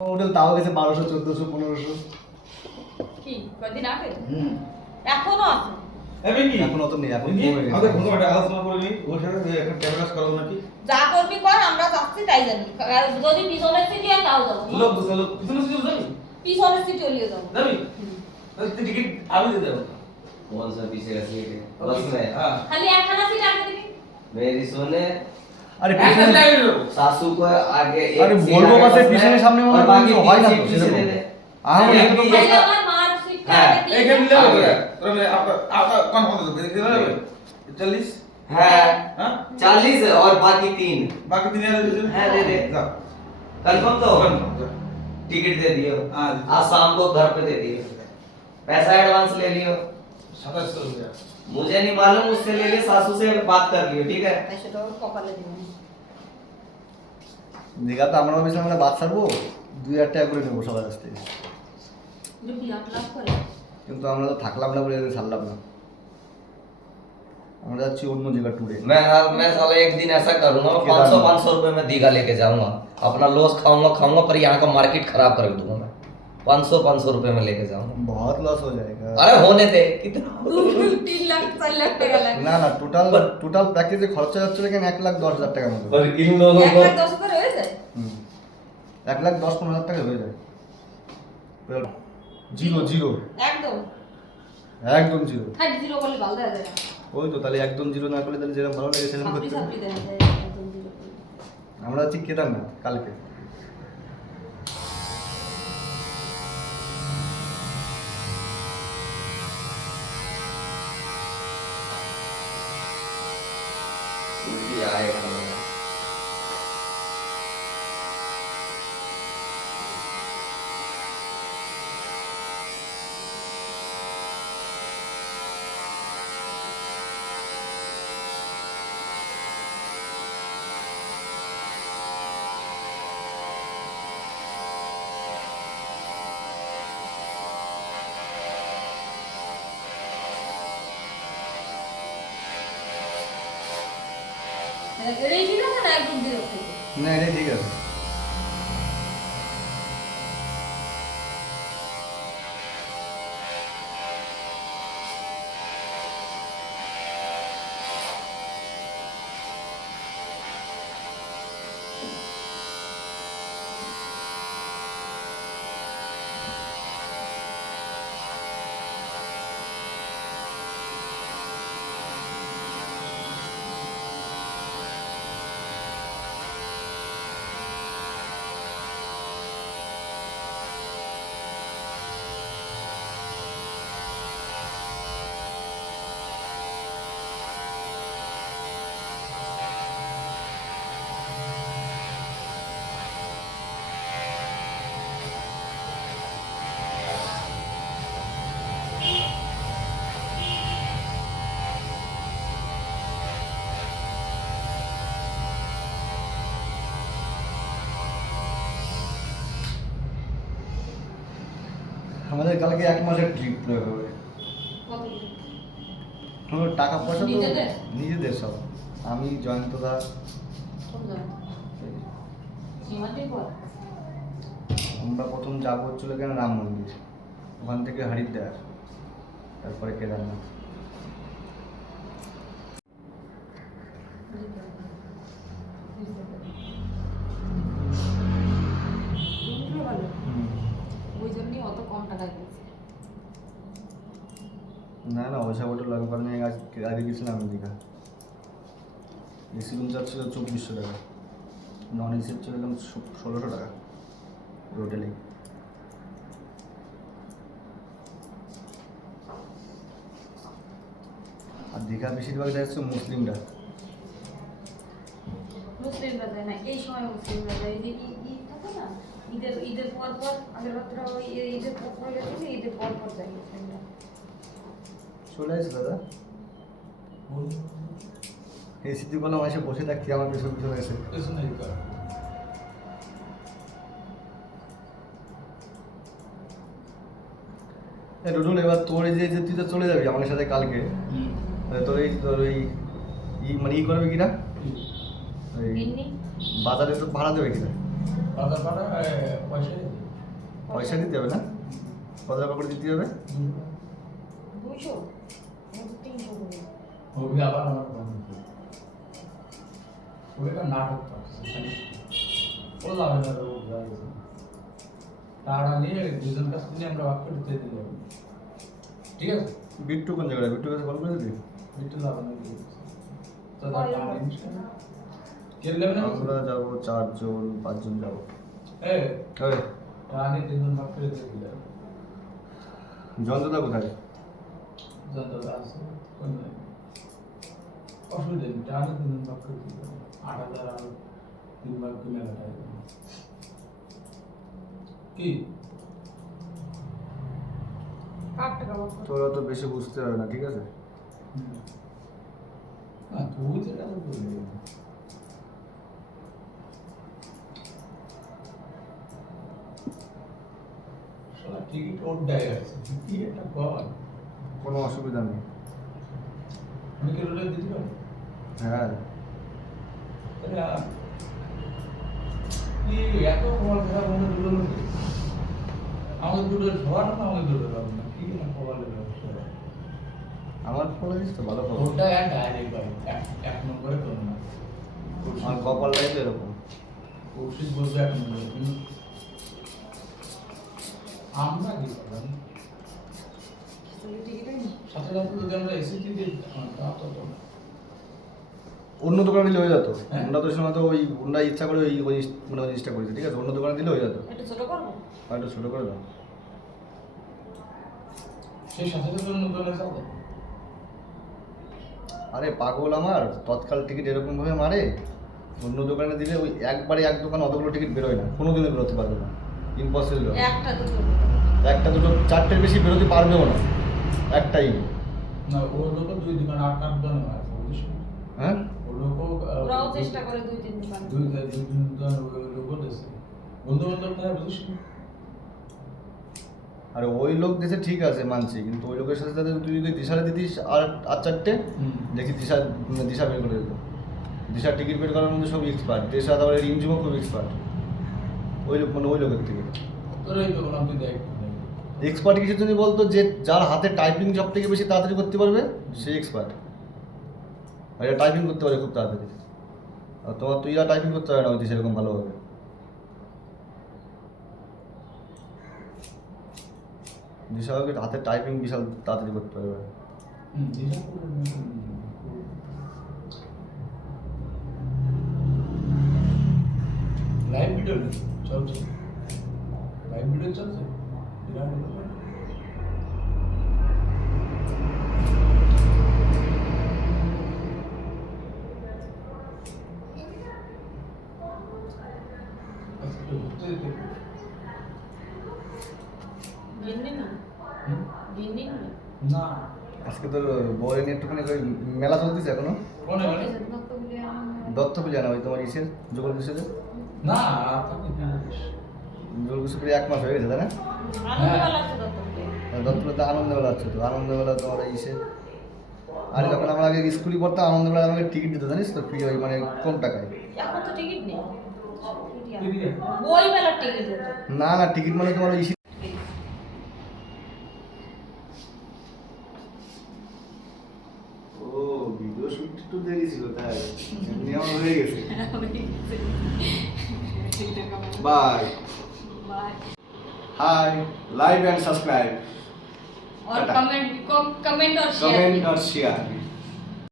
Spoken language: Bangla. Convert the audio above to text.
হোটেল তাও গেছে 1200 1400 1500 কি কদিন আগে এখনো আছে এখন অত নেই এখন কমে গেছে আমাদের কোনো একটা আলোচনা করে নি ওর সাথে একটা ক্যামেরাস করাবো নাকি যা করবি কর আমরা যাচ্ছি তাই জানি আর যদি পিছনের সিটি হয় তাও যাবো লোক পিছনে সিটে যাবি পিছনের সিটি হলিয়ে যাবো যাবি তাহলে টিকিট আমি দিয়ে দেবো कौन सा पीछे का सीट है बस में हां খালি একখানা সিট আগে দিবি मेरी सुने আরে একটা পিছনে টাইম দেবো सासू को आगे एक अरे सीट Volvo आगे बस है, बस में, पीछे सामने और वाला बाकी तो तीन है ना सीट तो, पीछे सीधे दे दे हाँ, एक वो तो भी খালি ऐसा- আমার মার সিটটা হ্যাঁ, আগে এই দিয়ে গেম দিবি। দিলে হবে তবে आपका कौन कौन दे देखते ना 40 है हां 40 और बाकी 3 बाकी 3000 दे दे है, दे दे। जाओ कंफर्म तो जाओ। टिकट दे दियो हाँ। आज शाम को घर पे दे दियो पैसा एडवांस ले लियो 2700 रुपया मुझे नहीं मालूम उससे ले लियो सासू से बात कर लियो ठीक है তাই সেটা ওর কপালে দিবি দীঘাতে আমরা ভেবেছিলাম আমরা বাস ছাড়বো 2000 টাকা করে নেবো সবার কাছ থেকে যে বিরাট লাভ করে কিন্তু আমরা তো থাকলাম না বলে ছাড়লাম না আমরা যাচ্ছি অন্য জায়গা ট্যুরে मैं साला एक दिन ऐसा करूंगा 500 रुपए में दीघा लेके जाऊंगा अपना लॉस खाऊंगा पर यहाँ का मार्केट खराब कर दूंगा मैं 500 रुपए में लेके जाऊंगा बहुत लॉस हो जाएगा अरे होने दे कितना 3 লাখ 4 লাখ টাকা লাগে না না টোটাল প্যাকেজে খরচা যাচ্ছে लेकिन 1,10,000 টাকার মতো पर इन लोगों को 1,10,000 হয়ে যায় 1,10,15,000 টাকা হয়ে যায় জিরো জিরো একদম একদম জিরো খালি জিরো বলে ভালো দেখা যায় ওই তো তাহলে একদম জিরো না করলে তাহলে যেরকম ভালো লাগে সেরকম সাপড়ি করতে সাপড়ি দেখা যায় একদম জিরো আমরা যাচ্ছি কেদারনাথ কালকে उल्टी आएगा मेरा। এটাই ঠিক আছে না একদম জিরো থেকে না এটা ঠিক আছে আমাদের কালকে 1 মাসের ট্রিপ হবে কত আমার টাকা পয়সা তো নিজেদের? নিজেদের সব আমি জয়ন্তদা কত জানো সীমাটির পর আমরা প্রথম যাবো হচ্ছিল কেন রাম মন্দির ওখান থেকে হরিদ্বার তারপরে কেদারনাথ ওই জন্যই অত কম টাকা দিয়েছে না না ওইসব হোটেল একবার নিয়ে আগে গেছিলাম আমি দীঘা এসি রুম চার্জ ছিল 2400 টাকা নন এসি ছিল 1600 টাকা হোটেলে আর দীঘা বেশিরভাগ যাচ্ছে মুসলিমরা মুসলিমরা যায় না এই সময় মুসলিমরা যায় এই যে ঈদ থাকে না ঈদের পর পর আগের বছর ওই ঈদের পর পর গেছিল ঈদের পর পর যায় মুসলিমরা চলে আসছে দাদা এসিতে বললাম এসে বসে থাকছি আমার পেছন পেছনে এসে পেছনে দিতে রুডুল এবার তোর এই যে তুই তো চলে যাবি আমাদের সাথে কালকে তোর এই মানে ই করবে কিনা গিন্নি বাজারে তো ভাড়া দেবে কিনা বাজার পাড়া পয়সা পয়সা দিতে হবে না? কত টাকা করে দিতে হবে? 200 300 করে ওই আবার আমার বন্ধ ওইটা নাটক করছে ও লাভে না ও যাচ্ছে টাকা নিয়ে দুজন কাছ থেকে আমরা ভাগ করে দিয়ে দিলাম ঠিক আছে বিট্টু কোন জায়গায়? বিট্টু কাছে কল করে দিবি? একটু লাভে না তো দাদা জিনিস কে নেবে না আমরা যাবো 4 জন 5 জন যাবো। এই এই টাকা দুজন ভাগ করে দিয়ে দিলাম জয়ন্তদা কোথায়? যন্ত্রটা আছে কোন অসুবিধা নেই টাকা দুজন ভাগ করে দিয়ে দিলাম 8,000 আর 3 ভাগ কিনে লাগাই কি কাট টাকা বলতো তোরা তো বেশি বুঝতে হবে না, ঠিক আছে? না তুই যেটা বললি শালা টিকিট ওর দেয় আছে কি একটা কর কোনো অসুবিধা নেই। আমি কি রোলে দিতে পারি হ্যাঁ তাহলে কি এত বড় কথা বলে দুটো লোক আমাদের দুটো সবার না আমাদের দুটো পাবো না কি না কবালে ব্যবস্থা আমার ফলে দিস তো ভালো খবর। ওটা এক ডাইরেক্ট ভাই এক নম্বরে তো না আমার কপালটাই তো এরকম। কৌশিক বলবে এক নম্বরে কিন্তু আমরা কি করলাম টিকিট হয়নি সাথে সাথে যদি আমরা এসিটি দিই তা তো তো না। অন্য দোকানে দিলে হয়ে যেত। হ্যাঁ। আমরা তো সময় তো ওই ওনারা ইচ্ছা করে ওই মানে ওই জিনিসটা করেছে, ঠিক আছে? অন্য দোকানে দিলে হয়ে যেত। একটু ছোট করবো আর একটু ছোটো করে দাও। সেই সাথে সাথে নতুন সাথে আরে পাগল আমার, তৎকাল টিকিট এরকম ভাবে মারে। অন্য দোকানে দিলে ওই একবারে এক দোকানে অতগুলো টিকিট বেরোয় না, কোনো দিনও বেরোতে পারবে না, ইম্পসিবল। একটা দুটো একটা দুটো চারটের বেশি বেরোতে পারবেও না, একটাই। না ও লোক দুই দোকান আট আট দোকান আছে বুঝিস হ্যাঁ ও লোক ওরাও চেষ্টা করে 2-3 দোকান দুই তিন দোকান ওই লোক দেশে বন্ধু বান্ধব না বুঝিস আর ওই লোক দেশে ঠিক আছে মানছি, কিন্তু ওই লোকের সাথে সাথে তুই যদি দিশারে দিতিস আর চারটে, দেখি দিশা বের করে দিত। দিশার টিকিট বের করার মধ্যে সব এক্সপার্ট। দিশা তারপরে রিমঝিমও খুব এক্সপার্ট ওই লোক, মানে ওই লোকের থেকে। তোরাই তো বললাম তুই দেখ এক্সপার্ট কিছুর জন্য বলতো যে যার হাতে টাইপিং সব থেকে বেশি তাড়াতাড়ি করতে পারবে সেই এক্সপার্ট। আর এটা টাইপিং করতে পারে খুব তাড়াতাড়ি। আর তোমার তুই আর টাইপিং করতে পারে না ওই সেরকম ভালোভাবে। দিশাকে হাতে টাইপিং বিশাল তাড়াতাড়ি করতে পারবে। লাইভ ভিডিও চলছে লাইভ ভিডিও চলছে বিরাট ব্যাপার। আজকে ঘুরতে যেতে হবে। গিন্নি না হুম? গিন্নি না না আজকে তোর বউয়ের নিয়ে একটুখানি ওই মেলা চলতেছে এখনো? কোনে মানে দত্তপুলি জানা ওই তোমার ইসের যুগল কিশোরের না তাকে কি বলিস যুগল কিশোরের 1 মাস হয়ে গেছে, তাই না? আনন্দবেলা আছে দত্তপুরে দত্তপুলিতে আনন্দবেলা হচ্ছে তো। আনন্দবেলা তোমার ইসে আর যখন আমরা আগে স্কুলে পড়তাম আনন্দবেলা আমাকে টিকিট দিত, জানিস তো? ফ্রি, ওই মানে কম টাকায়। এখন তো টিকিট নেই টিকিট? বই মেলার টিকিট হতো না না, টিকিট মানে তোমার ওই ও ভিডিও শুট তো দেখেছিল তাই এমনি আমার হয়ে গেছে। Bye bye hi, like and subscribe, और कमेंट और शेयर कमेंट और शेयर।